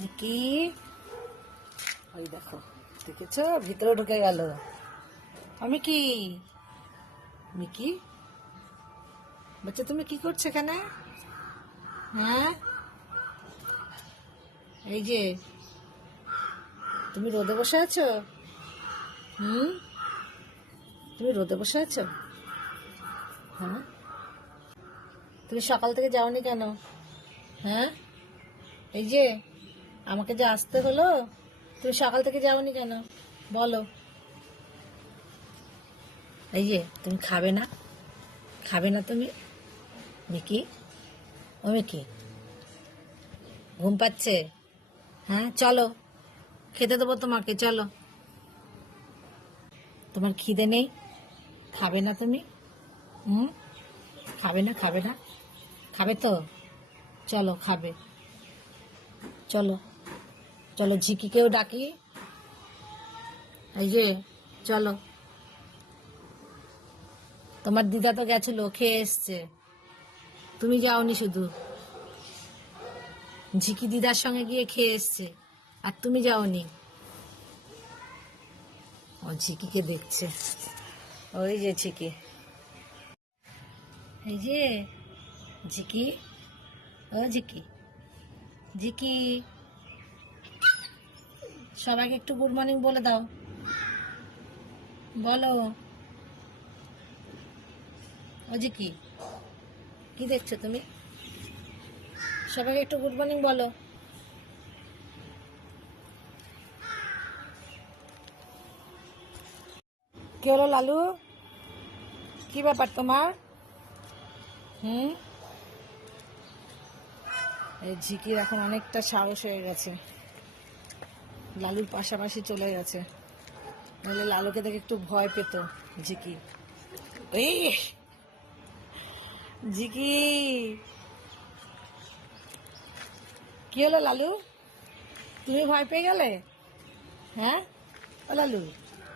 Mickey, ওই দেখো, দেখেছো ভিতরে ঢুকে গেল। আমি কি মিকি, বাচ্চা তুমি কি করছো এখানে? হ্যাঁ, এই যে তুমি রোদে বসে আছো। তুমি রোদে বসে আছো? হ্যাঁ, তুমি সকাল থেকে যাওনি কেন? হ্যাঁ, এই যে আমাকে যে আসতে হলো, তুমি সকাল থেকে যাওনি কেন বলো? এই যে তুমি খাবে না, খাবে না তুমি? মিকি, ও মিকি, ঘুম পাচ্ছে? হ্যাঁ, চলো খেতে দেবো তোমাকে, চলো। তোমার খিদে নেই? খাবে না তুমি? খাবে না, খাবে না? খাবে তো, চলো খাবে। চলো, চলো ঝিকিকেও ডাকি। এই যে চলো, তোমার দিদা তো গেছিল, খেয়ে এসছে, তুমি যাওনি শুধু। ঝিকি দিদার সঙ্গে গিয়ে খেয়ে এসছে, আর তুমি যাওনি। ও ঝিকিকে দেখছে, ওই যে ঝিকি, এই যে ঝিকি, ও ঝিকি, ঝিকি, সবাইকে একটু গুড মর্নিং বলে দাও, বলো। ও ঝিকি, কি দেখছো তুমি? সবাইকে একটু গুড মর্নিং বলো। কি হলো লালু, কি ব্যাপার তোমার? এই ঝিকির এখন অনেকটা সাহস হয়ে গেছে, লালুর পাশাপাশি চলে গেছে, নাহলে লালুকে দেখে একটু ভয় পেত ঝিকি। এই ঝিকি, কি হলো লালু, তুমি ভয় পেয়ে গেলে? হ্যাঁ, ও লালু।